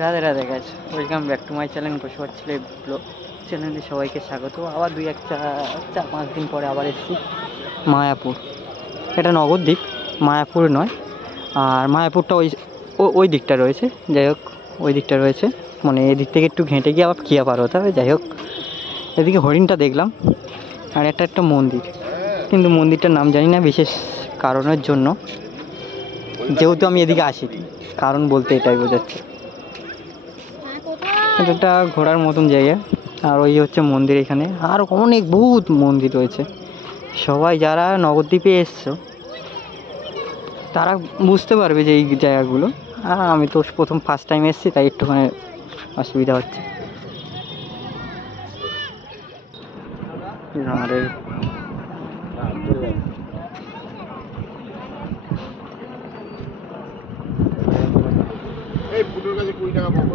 Radhe Radhe guys, welcome back to my channel বসবার ছেলে blog চ্যানেলে সবাইকে স্বাগত। আবার চার পাঁচ দিন পরে আবার এসেছি মায়াপুর। এটা নবদ্বীপ, মায়াপুর নয়। আর মায়াপুরটা ওই দিকটা রয়েছে, যাই হোক ওই দিকটা রয়েছে, মানে এদিক থেকে একটু ঘেঁটে গিয়ে আবার কিয়া পার হতে হবে। যাই হোক, এদিকে হরিণটা দেখলাম আর একটা মন্দির, কিন্তু মন্দিরটার নাম জানি না, বিশেষ কারণের জন্য, যেহেতু আমি এদিকে আসিনি। কারণ বলতে এটাই বোঝাচ্ছে, এটা একটা ঘোরার মতন জায়গা। আর ওই হচ্ছে মন্দির। এখানে আর অনেক বহুত মন্দির রয়েছে। সবাই যারা নবদ্বীপে এসছো তারা বুঝতে পারবে যে এই জায়গাগুলো। আর আমি তো প্রথম ফার্স্ট টাইম এসেছি, তাই একটুখানি অসুবিধা হচ্ছে। আমাদের এই ফুটোর কাছে 20 টাকা পাবো,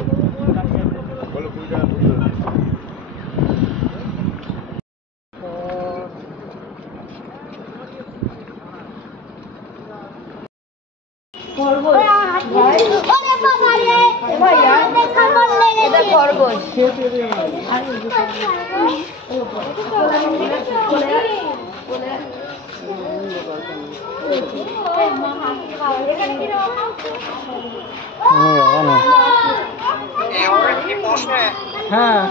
বলো 20 টাকা ফুটো। হ্যাঁ,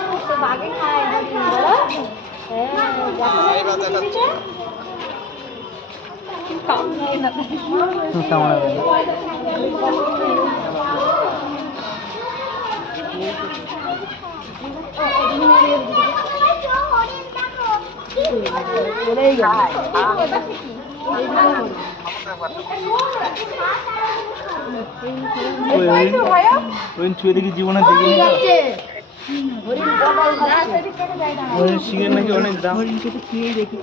ছুঁয়ে দেখি জীবনে দেখিনি। সিংহের নাকি অনেক দাম। ছুঁয়ে দেখি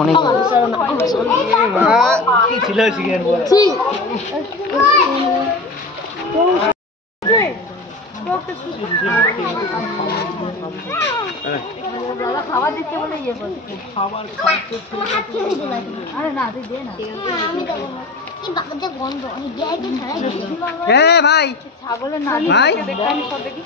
অনেক কি ছিল সিংহের বলে। খাবার দিচ্ছে বলে ইয়ে করছে। খাবার আরে না, তুই দে না। আমি দেবো না। কি বাবা যে গন্ধ, আমি গ্যাস ছাড়াই ভাই ছাগলের না ভাই। দেখে আমি সব দেখি।